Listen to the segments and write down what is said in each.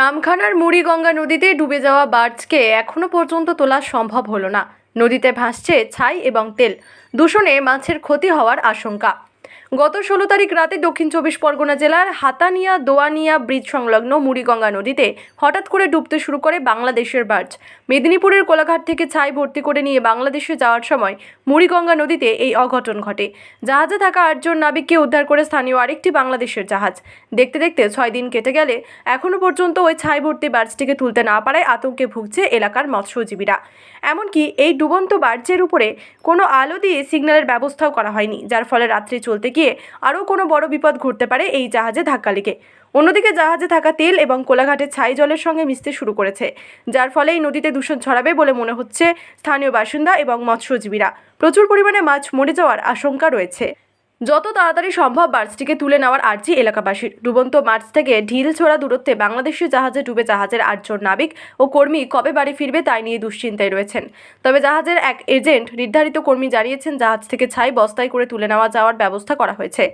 নামখানার মুড়িগঙ্গা নদীতে ডুবে যাওয়া বার্জকে এখনও পর্যন্ত তোলা সম্ভব হলো না। নদীতে ভাসছে ছাই এবং তেল। দূষণে মাছের ক্ষতি হওয়ার আশঙ্কা। গত ষোলো তারিখ রাতে দক্ষিণ চব্বিশ পরগনা জেলার হাতানিয়া দোয়ানিয়া ব্রিজ সংলগ্ন মুড়িগঙ্গা নদীতে হঠাৎ করে ডুবতে শুরু করে বাংলাদেশের বার্জ। মেদিনীপুরের কোলাঘাট থেকে ছাই ভর্তি করে নিয়ে বাংলাদেশে যাওয়ার সময় মুড়িগঙ্গা নদীতে এই অঘটন ঘটে। জাহাজে থাকা আটজন নাবিককে উদ্ধার করে স্থানীয় আরেকটি বাংলাদেশের জাহাজ। দেখতে দেখতে ছয় দিন কেটে গেলে এখনও পর্যন্ত ওই ছাই ভর্তি বার্জটিকে তুলতে না পারায় আতঙ্কে ভুগছে এলাকার মৎস্যজীবীরা। এমনকি এই ডুবন্ত বার্জের উপরে কোনো আলো দিয়ে সিগন্যালের ব্যবস্থাও করা হয়নি, যার ফলে রাত্রি চলতে গিয়ে আরও কোনো বড় বিপদ ঘটতে পারে এই জাহাজে ধাক্কা লেগে। অন্যদিকে জাহাজে থাকা তেল এবং কোলাঘাটের ছাই জলের সঙ্গে মিশতে শুরু করেছে, যার ফলে এই নদীতে দূষণ ছড়াবে বলে মনে হচ্ছে স্থানীয় বাসিন্দা এবং মৎস্যজীবীরা। প্রচুর পরিমাণে মাছ মরে যাওয়ার আশঙ্কা রয়েছে। যত তাড়াতাড়ি সম্ভব বার্জটিকে তুলে নেওয়ার আর্জি এলাকাবাসীর। ডুবন্ত মার্চ থেকে ঢিল ছোড়া দূরত্বে বাংলাদেশি জাহাজে ডুবে জাহাজের আটজন নাবিক ও কর্মী কবে বাড়ি ফিরবে তাই নিয়ে দুশ্চিন্তায় রয়েছেন। তবে জাহাজের এক এজেন্ট নির্ধারিত কর্মী জানিয়েছেন, জাহাজ থেকে ছাই বস্তায় করে তুলে নেওয়া যাওয়ার ব্যবস্থা করা হয়েছে।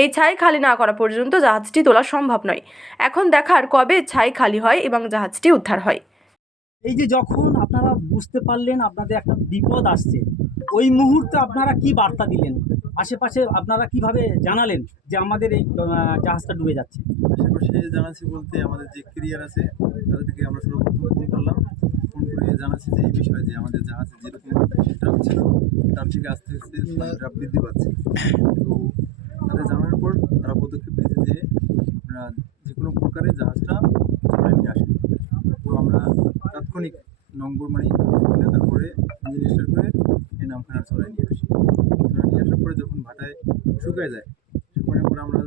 এই ছাই খালি না করা পর্যন্ত জাহাজটি তোলা সম্ভব নয়। এখন দেখার কবে ছাই খালি হয় এবং জাহাজটি উদ্ধার হয়। এই যে যখন আপনারা বুঝতে পারলেন আপনাদের একটা বিপদ আসছে, ওই মুহূর্তে আপনারা কি বার্তা দিলেন? আশেপাশে আপনারা কীভাবে জানালেন যে আমাদের এই জাহাজটা ডুবে যাচ্ছে? আশেপাশে জানাচ্ছি বলতে আমাদের যে ক্যারিয়ার আছে তাদের থেকে আমরা সর্বপ্রথম ফোন করলাম। ফোন করে জানাচ্ছি যে এই বিষয়ে যে আমাদের জাহাজে যেরকম ড্রাফ ছিল তার থেকে আস্তে আস্তে ড্রাফ বৃদ্ধি পাচ্ছে। তো তাদের জানানোর পর তারা পদক্ষেপ নিয়েছে যে আমরা যে কোনো প্রকারে জাহাজটা চলে নিয়ে আসি তো আমরা তাৎক্ষণিক নম্বর মানে তারপরে ইঞ্জিন স্টার্ট করে এই নামখানার চলে নিয়ে আসি চলে নিয়ে আসার পরে যখন ভাটায় শুকিয়ে যায়। শুকানোর পরে আমরা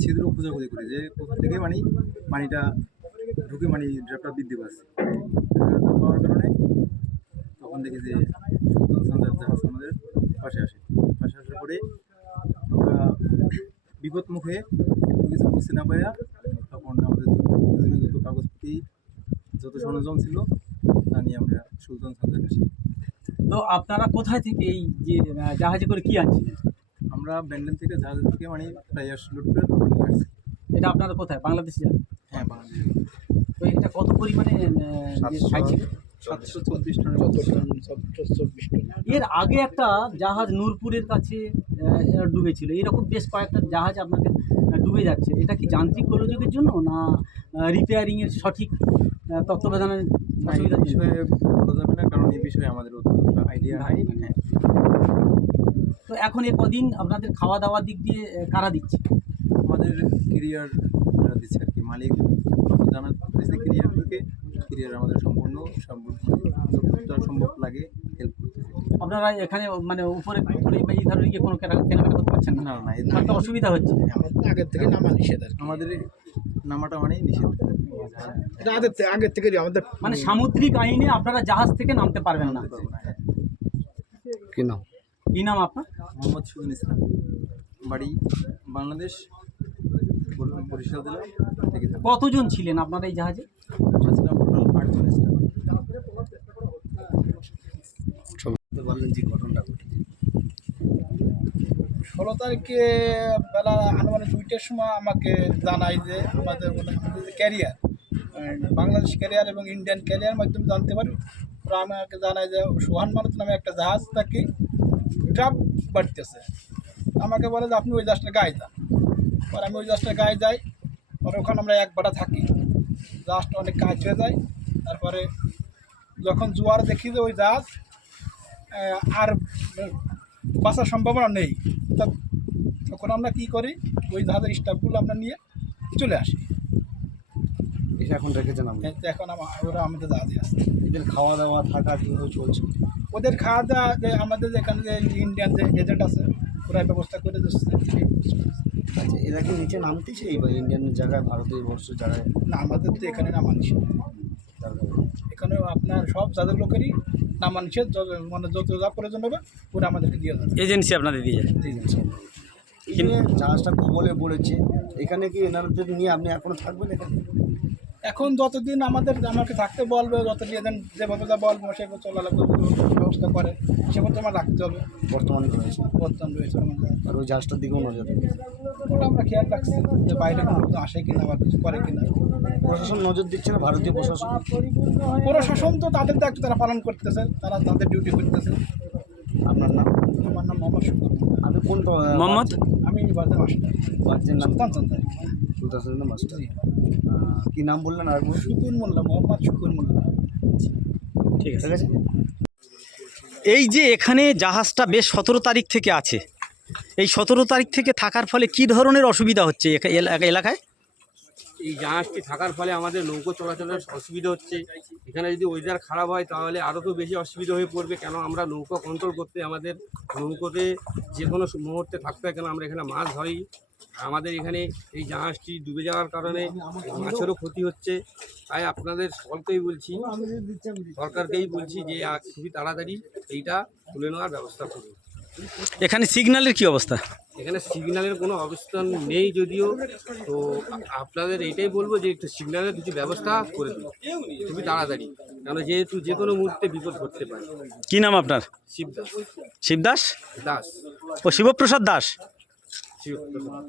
ছিদ্র খোঁজাখুঁজি করি যে কোথা থেকে মানে পানিটা ঢুকে মানে ড্রাফটা বৃদ্ধি পাচ্ছে। পাওয়ার কারণে তখন দেখি যে সুলতান সান্দার জাহাজ আমাদের পাশে আসে। পাশে আসার পরে আমরা বিপদ মুখে কোনো কিছু বুঝতে না পাইয়া তখন আমাদের যত কাগজপাতি যত সরঞ্জাম ছিল, তা নিয়ে আমরা সুলতান সান্দার আসি। তো আপনারা কোথায় থেকে এই যে জাহাজে করে কি আনছিলেন? আমরা ব্যান্ডেল থেকে জাহাজ থেকে মানে টাইয়ার লোড করে তখন নিয়ে আসছি। এটা আপনারা কোথায়? বাংলাদেশে? হ্যাঁ বাংলাদেশে। তো এটা কত পরিমাণে আহ, যে ছাই ছিল চব্বিশ টনের এর আগে একটা জাহাজ নূরপুরের কাছে ডুবেছিল। এরকম বেশ কয়েকটা জাহাজ আপনাদের ডুবে যাচ্ছে। এটা কি যান্ত্রিক গোলযোগের জন্য না রিপেয়ারিংয়ের সঠিক তত্ত্বাবধানের জন্য? বিষয়ে বলা যাবে না কারণ এই বিষয়ে আমাদের অতটা আইডিয়া নাই। হ্যাঁ। তো এখন এ কদিন আপনাদের খাওয়া দাওয়ার দিক দিয়ে কারা দিচ্ছে? আমাদের কেরিয়ার দিচ্ছে আর কি মালিক কেরিয়ার থেকে কেরিয়ার আমাদের সম্পূর্ণ সম্পূর্ণ যতটা সম্ভব লাগে হেল্প আপনারা এখানে মানে উপরে উপরে বা এই ধরনের কোনো কেনা- কেনাকাটা করতে পারছেন না? না এই অসুবিধা হচ্ছে। আগের থেকে নামা নিষেধ আর আমাদের নামাটা মানেই নিষেধ। এটা আগের থেকে আগের থেকে আমাদের মানে সামুদ্রিক আইনে আপনারা জাহাজ থেকে নামতে পারবেন না, হ্যাঁ। কি নাম? কি নাম আপনার? মোহাম্মদ সুজন ইসলাম। বাড়ি বাংলাদেশ বর- বরিশাল জেলা থেকে থাকি। কতজন ছিলেন আপনার এই জাহাজে? আমরা ছিলাম টোটাল আটজন স্টাফ বললেন যে ঘটনাটা ষোলো তারিখে বেলা আনুমানিক দুইটার সময় আমাকে জানায় যে আমাদের মানে ক্যারিয়ার বাংলাদেশ ক্যারিয়ার এবং ইন্ডিয়ান ক্যারিয়ার মাধ্যমে জানতে পারি। ওরা আমাকে জানায় যে সোহান মারুত নামে একটা জাহাজ থাকি। ড্রাফ বাড়তেছে। আমাকে বলে যে, আপনি ওই জাহাজটা গায়ে যান। পরে আমি ওই জাহাজটা গায়ে যাই, পরে ওখানে আমরা এক বাটা থাকি। জাহাজটা অনেক কাজ হয়ে যায়। তারপরে যখন জোয়ার দেখি যে ওই জাহাজ আর বাঁচার সম্ভাবনা নেই তখন আমরা কি করি? ওই জাহাজের স্টাফগুলো আমরা নিয়ে চলে আসি। এটা এখন রেখেছেন আপনি? এই এখন ওরা আমাদের জাহাজে আছে। এদের খাওয়া দাওয়া থাকা কীভাবে চলছে? ওদের খাওয়া দাওয়া যে আমাদের এখানে যে ইন্ডিয়ান যে এজেন্ট আছে ওরা ব্যবস্থা করে দিচ্ছে। আচ্ছা এরা কি নিচে নামতেছে এই বা ইন্ডিয়ান জায়গায় ভারতীয় বর্ষ জায়গায় না আমাদের তো এখানে নামা নিষেধ। এখানে আপনার সব যাদের লোকেরই নামা নিষেধ যত- মানে যত যা প্রয়োজন হবে ওরা আমাদেরকে দিয়ে দেবে এজেন্সি আপনাদের দিয়ে যায় দিয়ে এই যে জাহাজটা কবলে পড়েছে এখানে কি এনাদের নিয়ে আপনি এখনও থাকবেন এখানে? এখন যতদিন আমাদের আমাকে থাকতে বলবে যতদিন এদের যেভাবে যা বলব সেভাবে চলা লাগবে ব্যবস্থা করে সে সেভাবে আমার রাখতে হবে। বর্তমানে রয়েছে। বর্তমান রয়েছে আমাদের আর ওই জাহাজটার দিকেও নজর। ওটা আমরা খেয়াল রাখছি যে বাইরে কোনো আসে কিনা বা কিছু করে কিনা। প্রশাসন নজর দিচ্ছে না? ভারতীয় প্রশাসন? প্রশাসন তো তাদের দায়িত্ব তারা পালন করতেছে তারা তাদের ডিউটি করতেছে। আপনার নাম? আমার নাম মোহাম্মদ শুকুর আপনি কোন মোহাম্মদ? আমি বাজার মাস্টার। বাচ্চার নাম? সুলতান চন্দ্র সুলতান চন্দ্র মাস্টার। কি নাম বললেন আর? শুকুর মোল্লা মোহাম্মদ শুকুর মোল্লা। ঠিক আছে। ঠিক আছে? এই যে এখানে জাহাজটা বেশ সতেরো তারিখ থেকে আছে এই সতেরো তারিখ থেকে থাকার ফলে কি ধরনের অসুবিধা হচ্ছে এখা- এলা- এলাকায়? এই জাহাজটি থাকার ফলে আমাদের নৌকো চলাচলের অসুবিধা হচ্ছে। এখানে যদি ওয়েদার খারাপ হয় তাহলে আরও তো বেশি অসুবিধা হয়ে পড়বে। কেন আমরা নৌকো কন্ট্রোল করতে আমাদের নৌকোতে যে কোনো মুহূর্তে থাকতে হয় কেন আমরা এখানে মাছ ধরি। আমাদের এখানে এই জাহাজটি ডুবে যাওয়ার কারণে মাছেরও ক্ষতি হচ্ছে। তাই আপনাদের সকলকেই বলছি সরকারকেই বলছি যে খুবই তাড়াতাড়ি এইটা তুলে নেওয়ার ব্যবস্থা করুন। এখানে সিগন্যালের কি অবস্থা? এখানে সিগন্যালের কোনো অবস্থান নেই যদিও তো আপনাদের এইটাই বলব যে একটু সিগন্যালের কিছু ব্যবস্থা করে দিন। খুবই তাড়াতাড়ি কেন যেহেতু যে কোনো মুহূর্তে বিপদ ঘটতে পারে। কি নাম আপনার? শিবদাস। শিবদাস? দাস। ও শিবপ্রসাদ দাস? 就是嘛